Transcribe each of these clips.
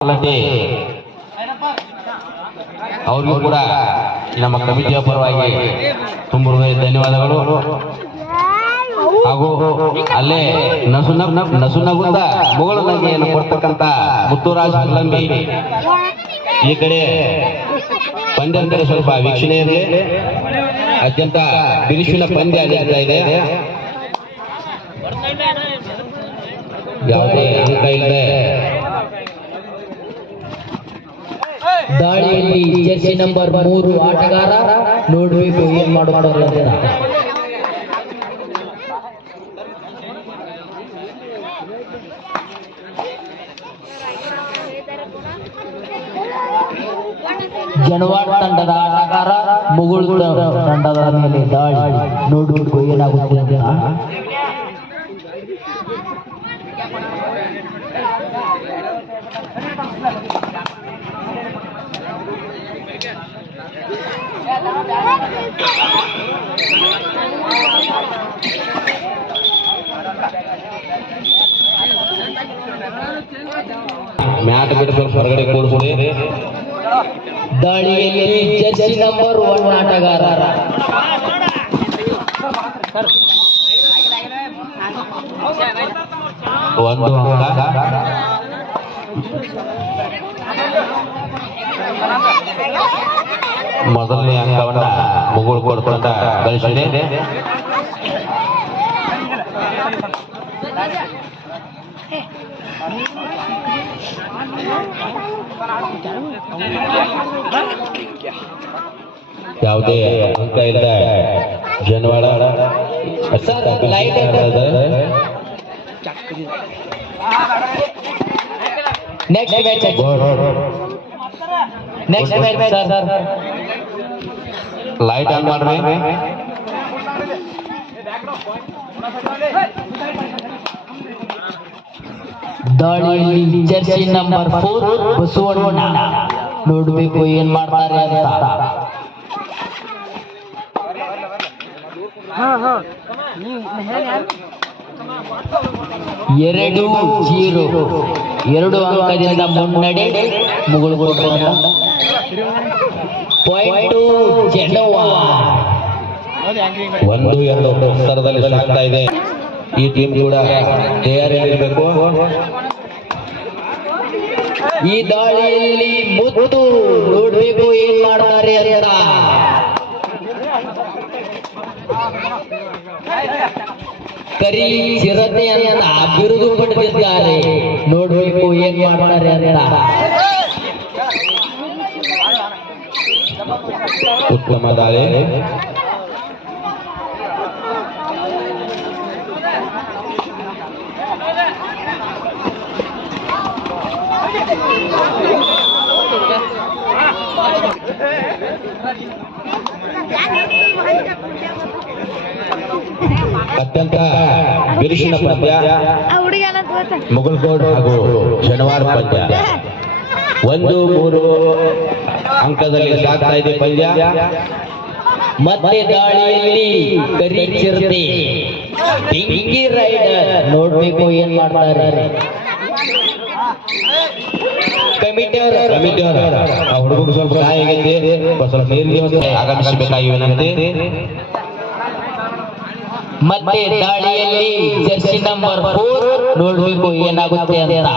ಅಲ್ಲದೆ ಅವ್ರಿಗೂ ಕೂಡ ನಮ್ಮ ಕಮಿಟಿಯ ಪರವಾಗಿ ತುಂಬ ಧನ್ಯವಾದಗಳು. ಹಾಗೂ ಅಲ್ಲೇ ನಸುನಗುಂದ ಮುಗಳ ನಗೆಯನ್ನು ಕೊಡ್ತಕ್ಕಂಥ ಮುತ್ತುರಾಜ್ ಹಲ್ಲಂಬಿ ಈ ಕಡೆ ಪಂದ್ಯ ಕಡೆ ಸ್ವಲ್ಪ ವೀಕ್ಷಣೆ ಇರಲಿ. ಅತ್ಯಂತ ಬಿರುಸಿನ ಪಂದ್ಯ ನಡೀತಾ ಇದೆ. ಯಾವುದೇ ಅಂಕ ಇಲ್ಲದೆ ದಾಳಿಯಲ್ಲಿ ಜರ್ಸಿ ನಂಬರ್ 3 ಆಟಗಾರ ನೋಡಬೇಕು ಏನ್ ಮಾಡುತ್ತಾರೆ ಅಂತ. ಜನವಾಡ ತಂಡದ ಆಟಗಾರ ಮುಗುಳು ತಂಡದ ಮೇಲೆ ದಾಳಿ ನೋಡಬೇಕು ಏನಾಗುತ್ತೆ ಅಂತ. ಮ್ಯಾಟ್ ಬಿಟ್ಟು ಸ್ವಲ್ಪ ಹೊರಗಡೆ ಕೂಡಿಸಿ. ದಾಳಿಯಲ್ಲಿ ಜರ್ಸಿ ನಂಬರ್ 1 ಆಟಗಾರ ಒಂದು ಅಂಕ. ಮೊದಲನೇ ಅಂಕವನ್ನ ಮುಗುಳು ಕೊಡ್ಕೊಂಡ ಗಳಿಸಿದೆ. ಯಾವುದೇ ಅಂಕ ಇಲ್ಲ. Janawada next match sir. Light on ಮಾಡ್ರಿ. ದಾಳಿಯಲ್ಲಿ ಜರ್ಸಿ ನಂಬರ್ 4 ಬಸವಣ್ಣ ನೋಡಬೇಕು ಏನ್ ಮಾಡ್ತಾರೆ ಅಂತ. ಎರಡು 2 ಅಂಕದಿಂದ ಮುನ್ನಡೆ ಮುಗುಳು ಪಾಯಿಂಟ್ ಜನವಾ 1-2 ಅಂತರದಲ್ಲಿ ಸಾಗ್ತಾ ಇದೆ. ಈ ಟೀಮ್ ಕೂಡ ತಯಾರಿಯಲ್ಲಿರಬೇಕು. ಈ ದಾಳಿಯಲ್ಲಿ ಮುತ್ತು ನೋಡ್ಬೇಕು ಏನ್ ಮಾಡ್ತಾರೆ ಅಂತ. ಕರಿ ಚಿರತೆ ಅಂತ ಬಿರುದು ಪಡೆದಿದ್ದಾರೆ. ನೋಡ್ಬೇಕು ಏನ್ ಮಾಡ್ತಾರೆ ಅಂತ. ಉತ್ತಮ ದಾಳಿ. ಅತ್ಯಂತ ಬಿರುಸಿನ ಪಂದ್ಯ ಮುಗುಲ್ಕೋಡ್ ಹಾಗೂ ಶನಿವಾರ ಪಂದ್ಯ. 1-3 ಅಂಕದಲ್ಲಿ ಸಾಗ್ತಾ ಇದೆ ಪಂದ್ಯ. ಮತ್ತೆ ದಾಳಿಯಲ್ಲಿ ಕರಿ ಚಿರತೆ ಪಿಂಕಿ ರೈಡರ್ ನೋಡ್ಬೇಕು ಏನ್ ಮಾಡ್ತಾರೆ. ಕಮಿಟಿಯವರು ಆ ಹುಡುಗರು ಸ್ವಲ್ಪ ಗಾಯ ಆಗೈತೆ, ಸ್ವಲ್ಪ ನೀರಿಗೆ ಆಗಮಿಸಬೇಕಾಗಿವೆನಂತೆ. ಮತ್ತೆ ದಾಳಿಯಲ್ಲಿ ಜರ್ಸಿ ನಂಬರ್ 4 ನೋಡ್ಬೇಕು ಏನಾಗುತ್ತೆ ಅಂತ.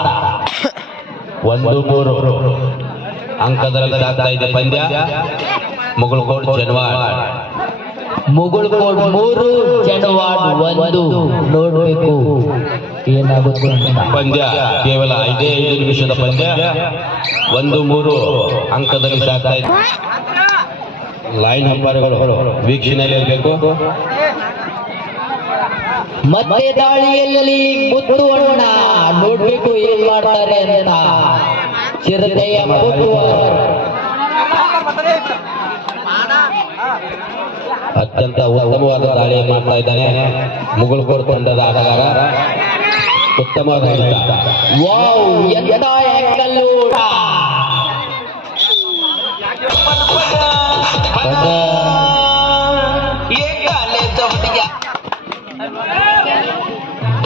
1-3 ಅಂಕದಲ್ಲಿ ಸಾಗ್ತಾ ಇದೆ ಪಂದ್ಯ. ಮುಗುಳ್ಕೋಡ್ ಜನವಾಡ್ 3 ಜನವಾಡ್ 1 ನೋಡ್ಬೇಕು ಏನಾಗುತ್ತೆ ಅಂತ. ಪಂದ್ಯ ಕೇವಲ 5 ನಿಮಿಷದ ಪಂದ್ಯ. 1-3 ಅಂಕದಲ್ಲಿ ಸಾಗ್ತಾ ಇದೆ. ಲೈನ್ ಅಂಪೈರ್ಗಳು ವೀಕ್ಷಣೆಯಲ್ಲಿರಬೇಕು. ಮತ್ತೆ ದಾಳಿಯಲ್ಲಿ ಮುತ್ತು ಅಣ್ಣ ನೋಡ್ಬೇಕು ಏನ್ ಮಾಡ್ತಾರೆ ಅಂತ. ಚಿರತೆಯ ಅತ್ಯಂತ ಉತ್ತಮವಾದ ದಾಳಿ ಮಾಡ್ತಾ ಇದ್ದಾನೆ ಮುಗುಳ್ಕೋಡ್ ತಂಡದ ಆಟಗಾರ. ಉತ್ತಮವಾದ ಹಿಡಿತ. ವಾವ್ ಎಂತ ಆ್ಯಂಕಲ್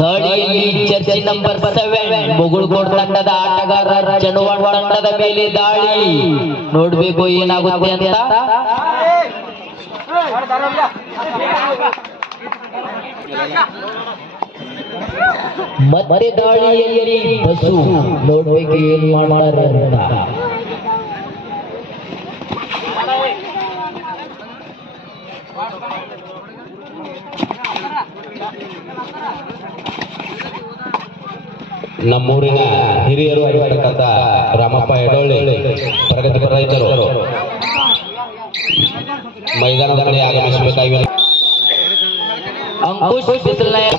ದಾಳಿಯಲ್ಲಿ ಜರ್ಸಿ ನಂಬರ್ 7 ಮುಗುಳ್ಕೋಡ್ ತಂಡದ ಆಟಗಾರ ಚನವಾಡ ತಂಡದ ಮೇಲೆ ದಾಳಿ. ನೋಡ್ಬೇಕು ಏನಾಗುತ್ತೆ ಅಂತ. ಮತ್ತೆ ದಾಳಿಯಲ್ಲಿ ಬಸ್ಸು. ನೋಡ್ಬೇಕು ಏನ್ ಮಾಡ್ತಾರೆ ಅಂತ. ನಮ್ಮೂರಿನ ಹಿರಿಯರು ಆಗಿರ್ತಕ್ಕಂಥ ರಾಮಪ್ಪ ಎಡೋಳ್ಳಿ ಪ್ರಗತಿಪರ ರೈತರು ಮೈದಾನದ ಕಡೆ ಆಗಮಿಸಬೇಕಾಗಿ ಅಂಕುಶ್ ಬಿಸಿಲನಾಯ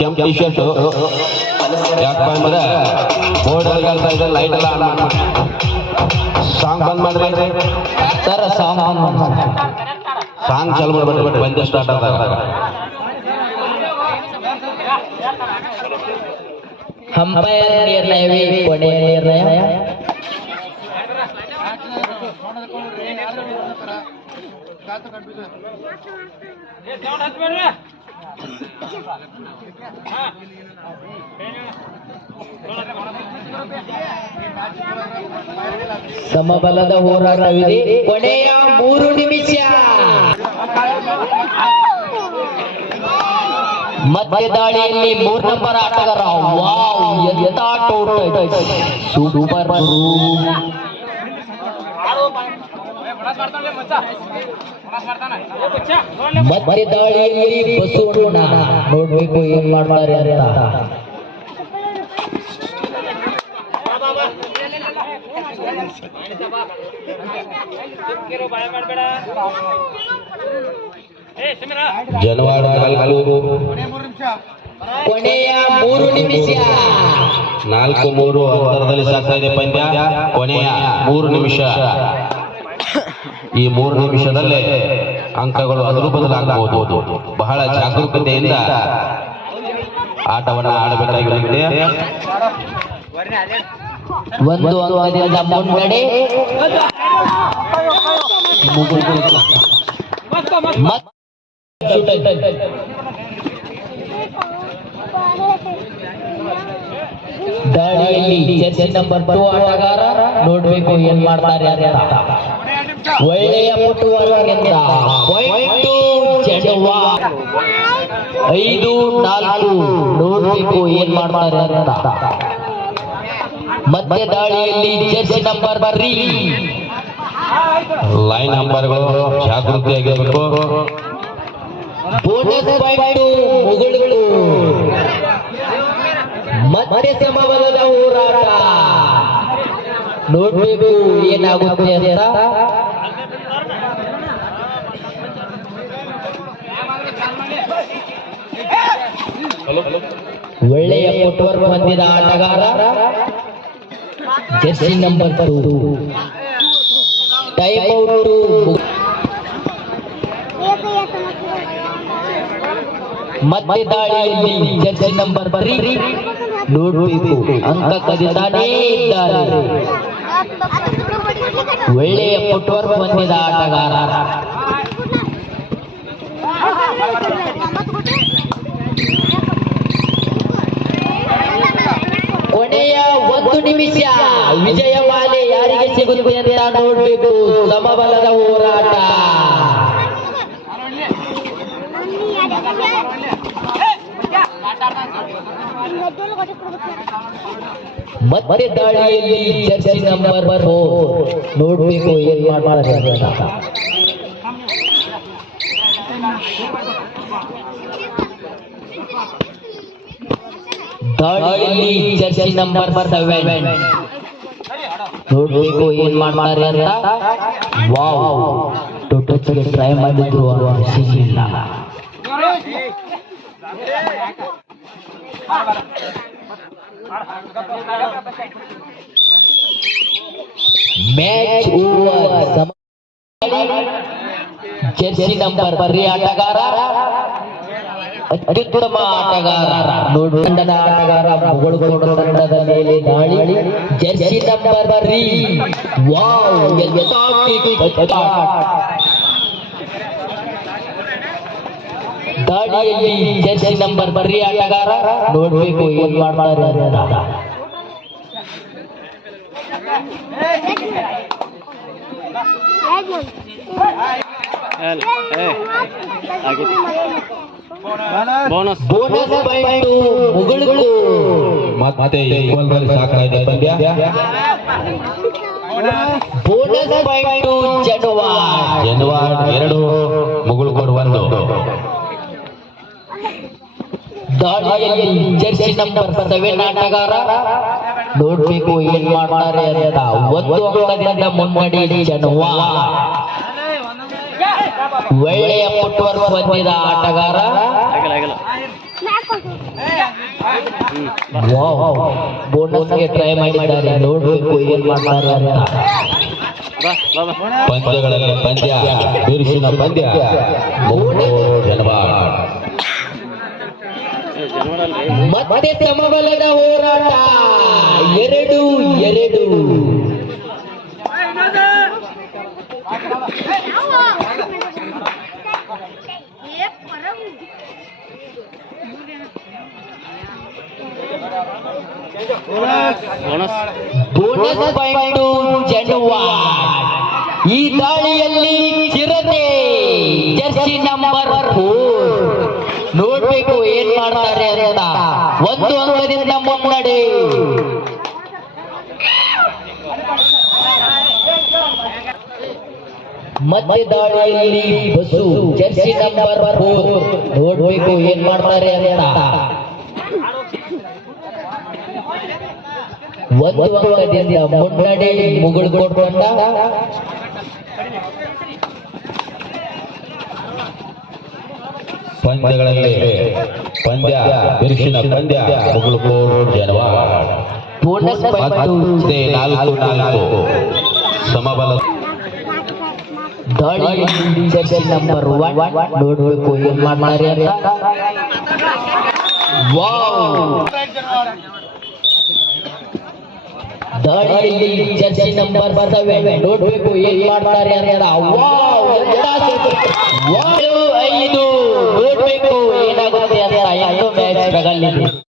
ಕೆಂಪ್ ಟಿ ಶರ್ಟ್ ಯಾಕಪ್ಪ ಅಂದ್ರೆ ಬೋರ್ಡ್ ಲೈಟ್ ಎಲ್ಲ ಆನ್ ಮಾಡಿ ಸಾಂಗ್ ಬಂದ್ ಮಾಡ್ರಿ ಸರ್ ಸಾಂಗ್ ಚಾಲು ಮಾಡ್ಬಿಟ್ಟು ಬಂದು ಸ್ಟಾರ್ಟ್ ಆದಾಗ ಅಂಪೈರ್ ನಿರ್ಣಯವೇ ಕೊನೆಯ ನಿರ್ಣಯ. ಸಮಬಲದ ಹೋರಾಟವಿದೆ. ಕೊನೆಯ 3 ನಿಮಿಷ. ಮಧ್ಯ ದಾಳಿಯಲ್ಲಿ 3 ನಂಬರ್ ಆಟಗಾರ. ವಾವ್, ಎಂತ ಟೋಟಲ್ ಸೂಪರ್. ಮಧ್ಯ ದಾಳಿಯಲ್ಲಿ ಬಸವಣ್ಣ. ನೋಡ್ಬೇಕು ಏನ್ ಮಾಡ್ತಾರೆ ಅಂತ. ಜನವಾರ 4 ಕೊನೆಯ 3 ನಿಮಿಷ. 4-3 ಅಂತರದಲ್ಲಿ ಸಾಗ್ತಾ ಇದೆ ಪಂದ್ಯ. ಕೊನೆಯ 3 ನಿಮಿಷ. ಈ 3 ನಿಮಿಷದಲ್ಲೇ ಅಂಕಗಳು ಅದರ ಬದಲಾಗಬಹುದು. ಬಹಳ ಜಾಗರೂಕತೆಯಿಂದ ಆಟವನ್ನು ಆಡಬೇಕಾಗಿರುತ್ತದೆ. ಒಂದು ಅಂಕದಿಂದ ಮುನ್ನಡೆ. ದಾಳಿಯಲ್ಲಿ ಜರ್ಸಿ ನಂಬರ್ 2 ಆಟಗಾರ. ನೋಡ್ಬೇಕು ಏನ್ ಮಾಡ್ತಾರೆ ಅಂತ. ಒಳ್ಳೆಯ ಪುಟುವರ್ಗದಿಂದ ಚೆಂಡುವ 5-4. ನೋಡ್ಬೇಕು ಏನ್ ಮಾಡ್ತಾರೆ ಅಂತ. ಮಧ್ಯ ದಾಳಿಯಲ್ಲಿ ಜರ್ಸಿ ನಂಬರ್ 3 ಲೈನ್ ನಂಬರ್ಗಳು ಜಾಗೃತಿಯಾಗಿರಬೇಕು. ಬೋನಸ್ ಪಾಯಿಂಟ್ ಮುಗುಳುಗಳು. ಮತ್ತೆ ಸಮಬಲದ ಹೋರಾಟ. ನೋಡ್ಬೇಕು ಏನಾಗುತ್ತೆ ಅಂತ. ಒಳ್ಳೆಯ ಫುಟ್ವರ್ಕ್ ಹೊಂದಿದ ಆಟಗಾರ ಜರ್ಸಿ ನಂಬರ್ 2. Time out. ಮಧ್ಯ ದಾಳಿಯಲ್ಲಿ ಜರ್ಸಿ ನಂಬರ್ 3 ನೋಡ್ಬೇಕು ಅಂಕ ಕದಿತಾನೇ ಇದ್ದಾರೆ. ಒಳ್ಳೆಯ ಫುಟ್ವರ್ಕ್ ಹೊಂದಿದ ಆಟಗಾರ. ಕೊನೆಯ 1 ನಿಮಿಷ. ವಿಜಯಮಾಲೆ ಯಾರಿಗೆ ಸಿಗುತ್ತೆ ಅಂತ ನೋಡ್ಬೇಕು. ಸಮಬಲದ ಹೋರಾಟ. ಮತ್ತೆ ದಾಳಿಯಲ್ಲಿ ಜರ್ಸಿ ನಂಬರ್ 4 ನೋಡ್ಬೇಕು ಏನ್ ಮಾಡ್ತಾರೆ ಅಂತ. ದಾಳಿಯಲ್ಲಿ ಜರ್ಸಿ ನಂಬರ್ 7 ನೋಡ್ಬೇಕು ಏನ್ ಮಾಡ್ತಾರೆ ಅಂತ. ವಾವ್, ಟೊಟೊಚ್ಗೆ ಟ್ರೈ ಮಾಡಿದ್ರು ಸಿಗಲಿಲ್ಲ. Match over. ಜರ್ಸಿ ನಂಬರ್ 3 ಆಟಗಾರ ಅತ್ಯುತ್ತಮ ಆಟಗಾರ. ತಂಡದ ಆಟಗಾರ ಮುಗುಳ್ಕೋಡ್ ತಂಡದ ಮೇಲೆ ದಾಳಿ. Jersey number 3. ವಾವ್, ದಾಳಿಯಲ್ಲಿ ಜರ್ಸಿ ನಂಬರ್ 3 ಆಟಗಾರ ನೋಡ್ಬೇಕು ಏನ್ ಮಾಡ್ತಾರೆ ಅಂತ. ಬೋನಸ್ ಪಾಯಿಂಟ್ ಮುಗುಳುಗಳು ಮತ್ತೆ ಈಕ್ವಲ್ ಸಾಕಾಗಿದೆ ಪಂದ್ಯ. Bonus point Janawad 2 ಮುಗುಳುಕೋಡ್ 1. ದಾಳಿಯಲ್ಲಿ ಜರ್ಸಿ ನಂಬರ್ 7 ಆಟಗಾರ ನೋಡ್ಬೇಕು ಏನ್ ಮಾಡ್ತಾರೆ ಅಂತ. 1 ಅಂಕದಿಂದ ಮುನ್ನಡೆ ಜನವಾಡ್. ಒಳ್ಳೆಯ ಫುಟ್ವರ್ಕ್ ಹೊಂದಿದ ಆಟಗಾರ. ಬೋನಸ್ಗೆ ಟ್ರೈ ಮಾಡಿದ್ದಾರೆ, ನೋಡ್ಬೇಕು ಏನ್ ಮಾಡ್ತಾರೆ ಅಂತ. ಪಂದ್ಯಗಳಲ್ಲಿ ಪಂದ್ಯ ಬಿರುಸಿನ ಪಂದ್ಯ. ಜನವಾಡ್ ಮತ್ತೆ ಸಮಬಲದ ಹೋರಾಟ 2-2. Bonus point Janawad. ಈ ದಾಳಿಯಲ್ಲಿ ಚಿರತೆ ಜರ್ಸಿ ನಂಬರ್ 4 ನೋಡ್ಬೇಕು ಏನ್ ಮಾಡ್ತಾರೆ ಅಂತ. 1 ಅಂಕದಿಂದ ಮುನ್ನಡೆ. ಮತ್ತೆ ದಾಳಿಯಲ್ಲಿ ಬಸ್ಸು ಜರ್ಸಿ ನಂಬರ್ 4 ನೋಡ್ಬೇಕು ಏನ್ ಮಾಡ್ತಾರೆ ಅಂತ. 1 ಅಂಕದಿಂದ ಮುನ್ನಡೆ ಮುಗುಳುಕೋಡ್ ತಂಡ. ಪಂದ್ಯಗಳಲ್ಲಿ ಪಂದ್ಯ ಬಿರುಸಿನ ಪಂದ್ಯ. ಮುಗುಳುಕೋಡ್ ಜನವಾಡ್ ಬೋನಸ್ ಮತ್ತೆ 4-4 ಸಮಬಲ. ದಾಳಿಯಲ್ಲಿ ಜರ್ಸಿ ನಂಬರ್ 1 ನೋಡ್ಬೇಕು ಏನ್ ಮಾಡ್ತಾರೆ ಅಂತ. ವಾವ್! ದಾಳಿಯಲ್ಲಿ ಜರ್ಸಿ ನಂಬರ್ 7 ನೋಡ್ಬೇಕು ಏನ್ ಮಾಡ್ತಾರೆ ಅಂತ. ವಾವ್! ಎಂತ